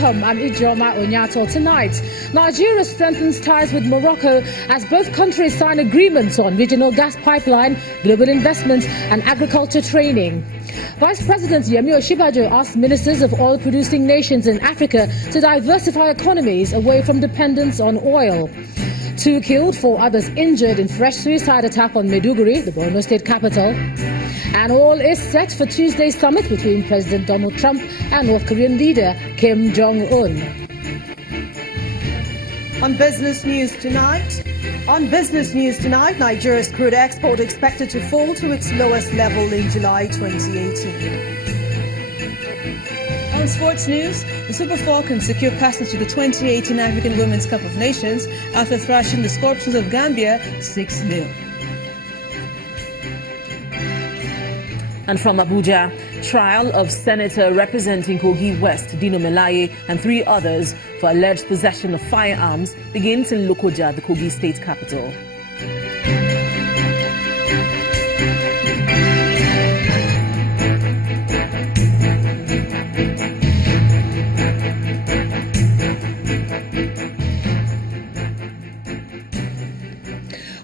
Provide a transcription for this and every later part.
welcome. I'm Ijoma Onyato. Tonight, Nigeria strengthens ties with Morocco as both countries sign agreements on regional gas pipeline, global investment and agriculture training. Vice President Yemi Osinbajo asked ministers of oil-producing nations in Africa to diversify economies away from dependence on oil. 2 killed, 4 others injured in fresh suicide attack on Maiduguri, the Borno state capital. And all is set for Tuesday's summit between President Donald Trump and North Korean leader Kim Jong-un. On business news tonight, Nigeria's crude export expected to fall to its lowest level in July 2018. On sports news, the Super Falcons secure passage to the 2018 African Women's Cup of Nations after thrashing the Scorpions of Gambia 6-0. And from Abuja, trial of Senator representing Kogi West, Dino Melaye, and 3 others for alleged possession of firearms begins in Lokoja, the Kogi state capital.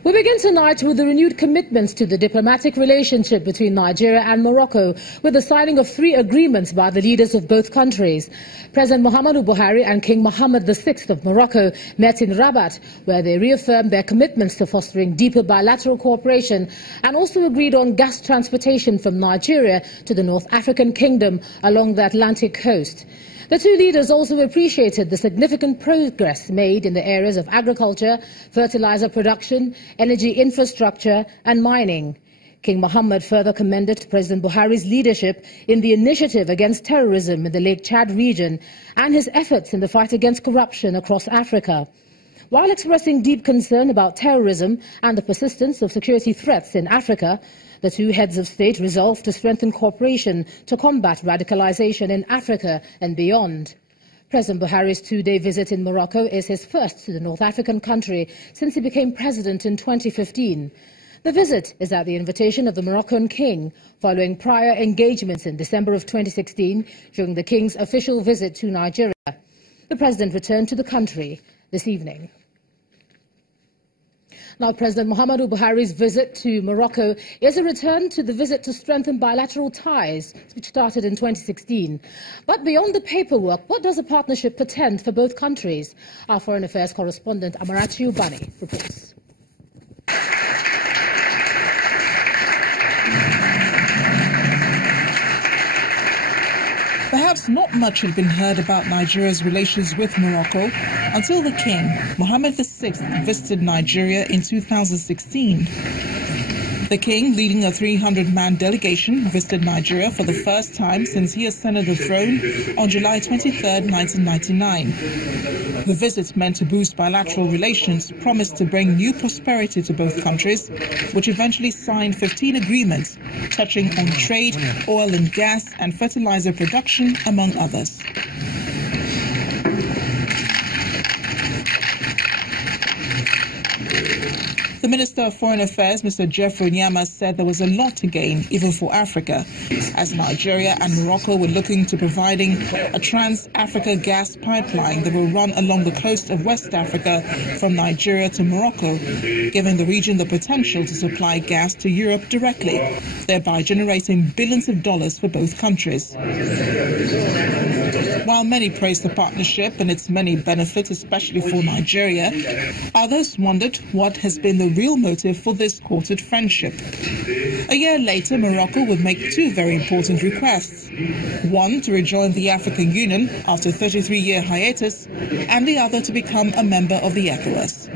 We begin tonight with the renewed commitments to the diplomatic relationship between Nigeria and Morocco, with the signing of 3 agreements by the leaders of both countries. President Muhammad Buhari and King Mohammed VI of Morocco met in Rabat, where they reaffirmed their commitments to fostering deeper bilateral cooperation and also agreed on gas transportation from Nigeria to the North African kingdom along the Atlantic coast. The 2 leaders also appreciated the significant progress made in the areas of agriculture, fertilizer production, energy infrastructure and mining. King Mohammed further commended President Buhari's leadership in the initiative against terrorism in the Lake Chad region and his efforts in the fight against corruption across Africa. While expressing deep concern about terrorism and the persistence of security threats in Africa, the 2 heads of state resolved to strengthen cooperation to combat radicalization in Africa and beyond. President Buhari's 2-day visit in Morocco is his first to the North African country since he became president in 2015. The visit is at the invitation of the Moroccan king, following prior engagements in December of 2016 during the king's official visit to Nigeria. The president returned to the country this evening. Now, President Muhammadu Buhari's visit to Morocco is a return to the visit to strengthen bilateral ties, which started in 2016. But beyond the paperwork, what does a partnership portend for both countries? Our Foreign Affairs correspondent Amarachi Ubani reports. Perhaps not much had been heard about Nigeria's relations with Morocco until the king, Mohammed VI, visited Nigeria in 2016. The king, leading a 300-man delegation, visited Nigeria for the first time since he ascended the throne on July 23, 1999. The visit, meant to boost bilateral relations, promised to bring new prosperity to both countries, which eventually signed 15 agreements touching on trade, oil and gas, and fertilizer production, among others. The Minister of Foreign Affairs, Mr. Jeffrey Nyama, said there was a lot to gain, even for Africa, as Nigeria and Morocco were looking to providing a trans-Africa gas pipeline that will run along the coast of West Africa from Nigeria to Morocco, giving the region the potential to supply gas to Europe directly, thereby generating billions of dollars for both countries. While many praised the partnership and its many benefits, especially for Nigeria, others wondered what has been the real motive for this courted friendship. A year later, Morocco would make 2 very important requests. One, to rejoin the African Union after a 33-year hiatus, and the other to become a member of the ECOWAS.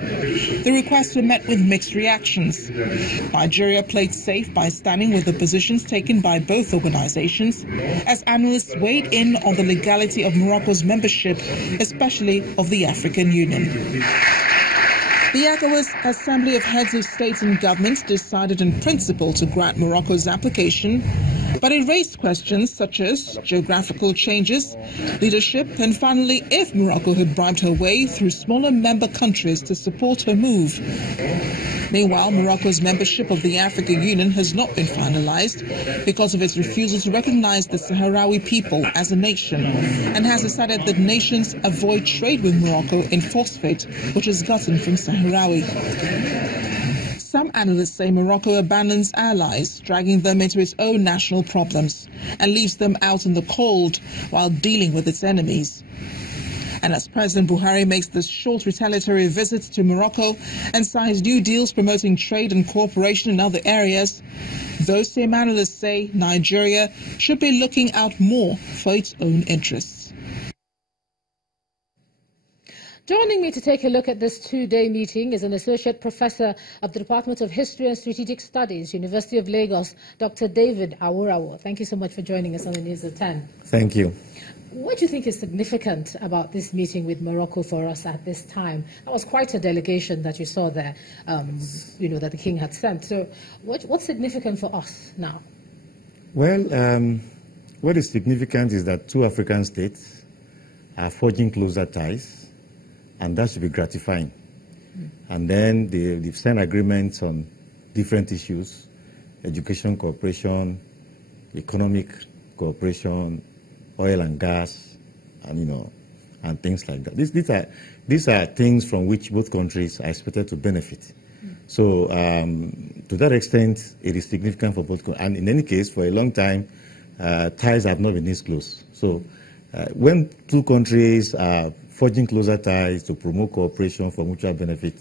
The requests were met with mixed reactions. Nigeria played safe by standing with the positions taken by both organizations, as analysts weighed in on the legality of Morocco's membership, especially of the African Union. The ECOWAS Assembly of Heads of States and Governments decided in principle to grant Morocco's application, but it raised questions such as geographical changes, leadership, and finally if Morocco had bribed her way through smaller member countries to support her move. Meanwhile, Morocco's membership of the African Union has not been finalized because of its refusal to recognize the Sahrawi people as a nation, and has decided that nations avoid trade with Morocco in phosphate, which is gotten from Sahrawi. Some analysts say Morocco abandons allies, dragging them into its own national problems, and leaves them out in the cold while dealing with its enemies. And as President Buhari makes this short retaliatory visit to Morocco and signs new deals promoting trade and cooperation in other areas, those same analysts say Nigeria should be looking out more for its own interests. Joining me to take a look at this two-day meeting is an Associate Professor of the Department of History and Strategic Studies, University of Lagos, Dr. David Awurawo. Thank you so much for joining us on the News at 10. Thank you. What do you think is significant about this meeting with Morocco for us at this time? That was quite a delegation that you saw there, that the King had sent. So what's significant for us now? Well, what is significant is that two African states are forging closer ties, and that should be gratifying. And then they've signed agreements on different issues: education cooperation, economic cooperation, oil and gas, and and things like that. These are things from which both countries are expected to benefit. So to that extent, it is significant for both countries. And in any case, for a long time, ties have not been this close. So when two countries are forging closer ties to promote cooperation for mutual benefit,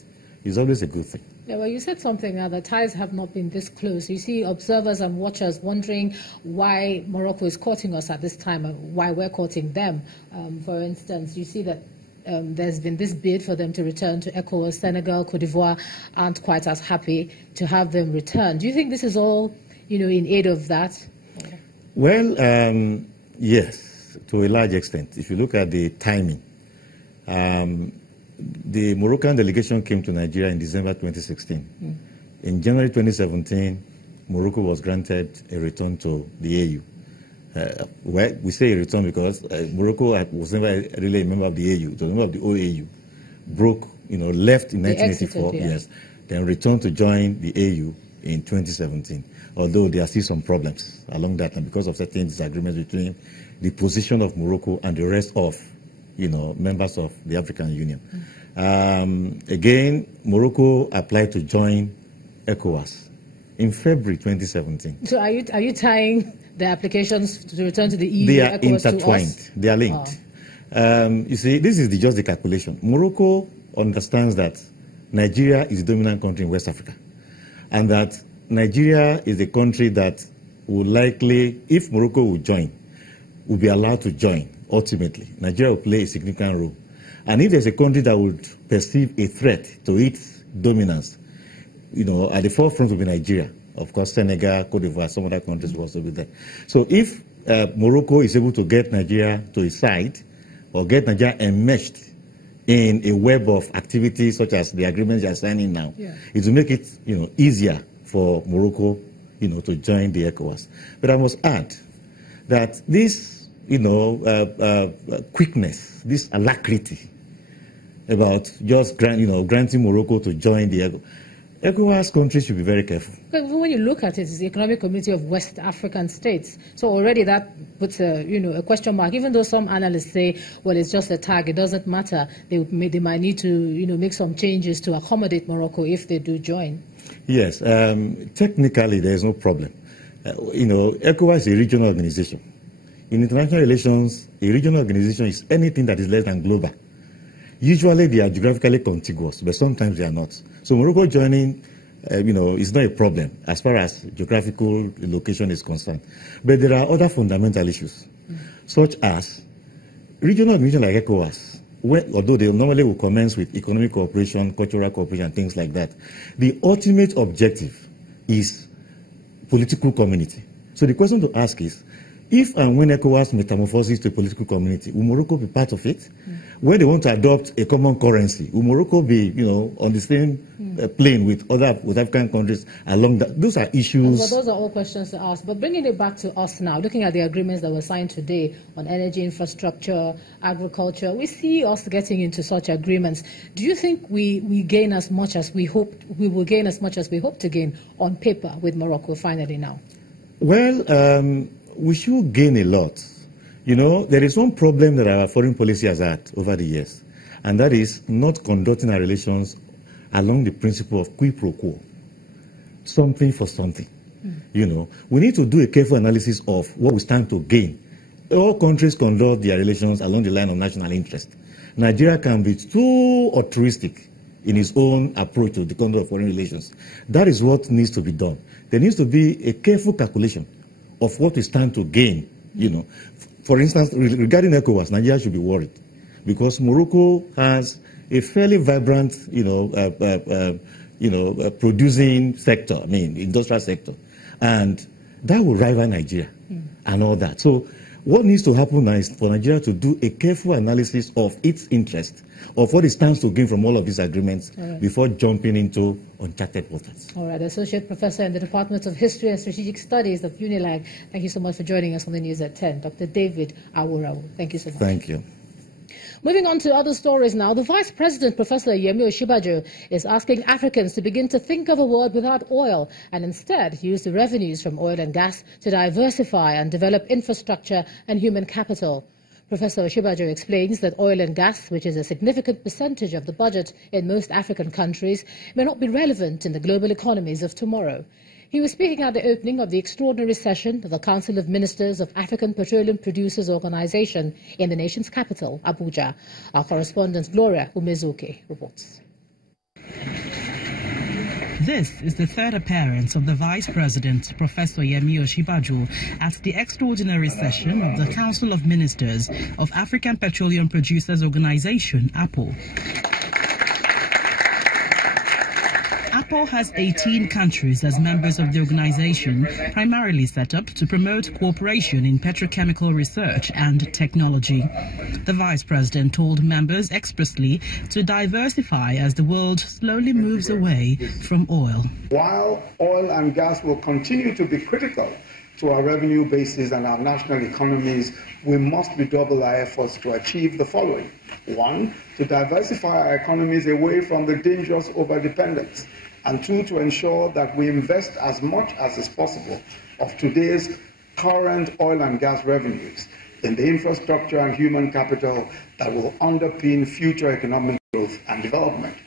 is always a good thing. Yeah, well, you said something now, that ties have not been this close. You see observers and watchers wondering why Morocco is courting us at this time and why we're courting them. For instance, you see that there's been this bid for them to return to ECOWAS. Senegal, Cote d'Ivoire aren't quite as happy to have them return. Do you think this is all, in aid of that? Well, yes, to a large extent. If you look at the timing, the Moroccan delegation came to Nigeria in December 2016. In January 2017, Morocco was granted a return to the AU. We say a return because Morocco was never really a member of the AU. It was a member of the OAU. Left in 1984, yes, then returned to join the AU in 2017. Although there are still some problems along that, and because of certain disagreements between the position of Morocco and the rest of members of the African Union. Again, Morocco applied to join ECOWAS in February 2017. So are you tying the applications to return to the EU? They are ECOWAS intertwined. They are linked. You see, this is just the calculation. Morocco understands that Nigeria is the dominant country in West Africa, and that Nigeria is the country that would likely, if Morocco would join, would be allowed to join. Ultimately, Nigeria will play a significant role. And if there's a country that would perceive a threat to its dominance, at the forefront will be Nigeria. Of course, Senegal, Cote d'Ivoire, some other countries will also be there. So if Morocco is able to get Nigeria to its side, or get Nigeria enmeshed in a web of activities such as the agreements they are signing now, it will make it easier for Morocco to join the ECOWAS. But I must add that this quickness, this alacrity about just granting Morocco to join the ECOWAS countries should be very careful. Because when you look at it, it's the Economic Community of West African States. So already that puts a question mark. Even though some analysts say, well, it's just a tag, it doesn't matter. They might need to make some changes to accommodate Morocco if they do join. Yes, technically there is no problem. ECOWAS is a regional organization. In international relations, a regional organization is anything that is less than global. Usually they are geographically contiguous, but sometimes they are not. So Morocco joining, is not a problem as far as geographical location is concerned. But there are other fundamental issues, such as regional organizations like ECOWAS, although they normally will commence with economic cooperation, cultural cooperation, things like that, the ultimate objective is political community. So the question to ask is, If and when ECOWAS metamorphoses to a political community, will Morocco be part of it? When they want to adopt a common currency, will Morocco be, on the same plane with African countries along that? Those are issues. Well, those are all questions to ask. But bringing it back to us now, looking at the agreements that were signed today on energy infrastructure, agriculture, we see us getting into such agreements. Do you think we gain as much as we hope? We will gain as much as we hope to gain on paper with Morocco finally now? Well, we should gain a lot. There is one problem that our foreign policy has had over the years, and that is not conducting our relations along the principle of quid pro quo, something for something. We need to do a careful analysis of what we stand to gain. All countries conduct their relations along the line of national interest. Nigeria can be too altruistic in its own approach to the conduct of foreign relations. That is what needs to be done. There needs to be a careful calculation of what we stand to gain. For instance, regarding ECOWAS, Nigeria should be worried because Morocco has a fairly vibrant, producing sector, industrial sector, and that will rival Nigeria and all that. So what needs to happen is for Nigeria to do a careful analysis of its interest, of what it stands to gain from all of these agreements before jumping into uncharted waters. All right, Associate Professor in the Department of History and Strategic Studies of UNILAG, thank you so much for joining us on the news at 10. Dr. David Awurawu, thank you so much. Thank you. Moving on to other stories now, the Vice President, Professor Yemi Osinbajo, is asking Africans to begin to think of a world without oil and instead use the revenues from oil and gas to diversify and develop infrastructure and human capital. Professor Osinbajo explains that oil and gas, which is a significant percentage of the budget in most African countries, may not be relevant in the global economies of tomorrow. He was speaking at the opening of the extraordinary session of the Council of Ministers of African Petroleum Producers Organization in the nation's capital, Abuja. Our correspondent Gloria Umezuke reports. This is the third appearance of the Vice President, Professor Yemi Osinbajo, at the extraordinary session of the Council of Ministers of African Petroleum Producers Organization, APO. APO has 18 countries as members of the organization, primarily set up to promote cooperation in petrochemical research and technology. The Vice President told members expressly to diversify as the world slowly moves away from oil. While oil and gas will continue to be critical to our revenue bases and our national economies, we must redouble our efforts to achieve the following. 1, to diversify our economies away from the dangerous overdependence. And 2, to ensure that we invest as much as is possible of today's current oil and gas revenues in the infrastructure and human capital that will underpin future economic growth and development.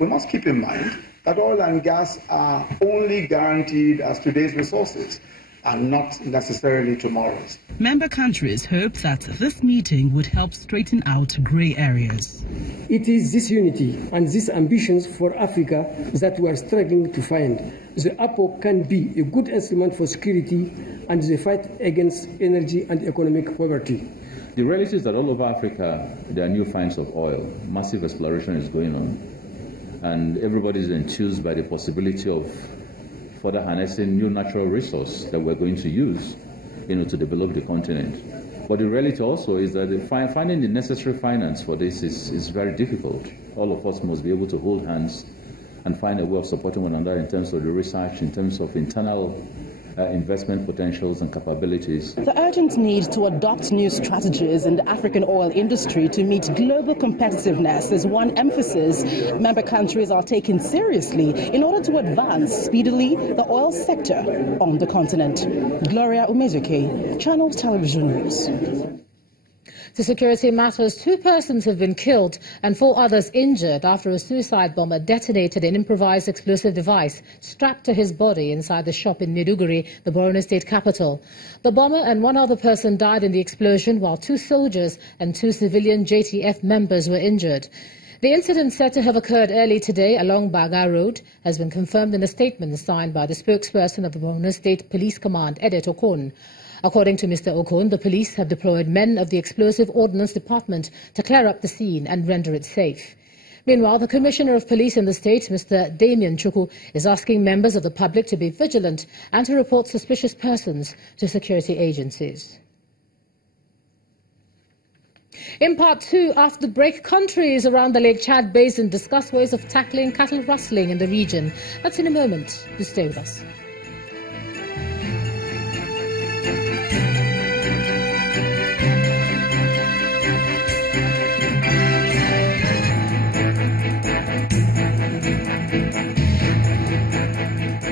We must keep in mind that oil and gas are only guaranteed as today's resources and not necessarily tomorrow's. Member countries hope that this meeting would help straighten out grey areas. It is this unity and these ambitions for Africa that we are struggling to find. The APO can be a good instrument for security and the fight against energy and economic poverty. The reality is that all over Africa, there are new finds of oil. Massive exploration is going on. And everybody is enthused by the possibility of further harnessing new natural resource that we're going to use, to develop the continent. But the reality also is that finding the necessary finance for this is very difficult. All of us must be able to hold hands and find a way of supporting one another in terms of the research, in terms of internal investment potentials and capabilities. The urgent need to adopt new strategies in the African oil industry to meet global competitiveness is one emphasis member countries are taking seriously in order to advance speedily the oil sector on the continent. Gloria Umezuke, Channels Television News. To security matters, 2 persons have been killed and 4 others injured after a suicide bomber detonated an improvised explosive device strapped to his body inside the shop in Maiduguri, the Borno state capital. The bomber and 1 other person died in the explosion, while 2 soldiers and 2 civilian JTF members were injured. The incident, said to have occurred early today along Baga Road, has been confirmed in a statement signed by the spokesperson of the Borno State Police Command, Edet Okon. According to Mr. Okon, the police have deployed men of the Explosive Ordnance Department to clear up the scene and render it safe. Meanwhile, the Commissioner of Police in the state, Mr. Damien Chukwu, is asking members of the public to be vigilant and to report suspicious persons to security agencies. In part 2, after the break, countries around the Lake Chad Basin discuss ways of tackling cattle rustling in the region. That's in a moment. Do stay with us.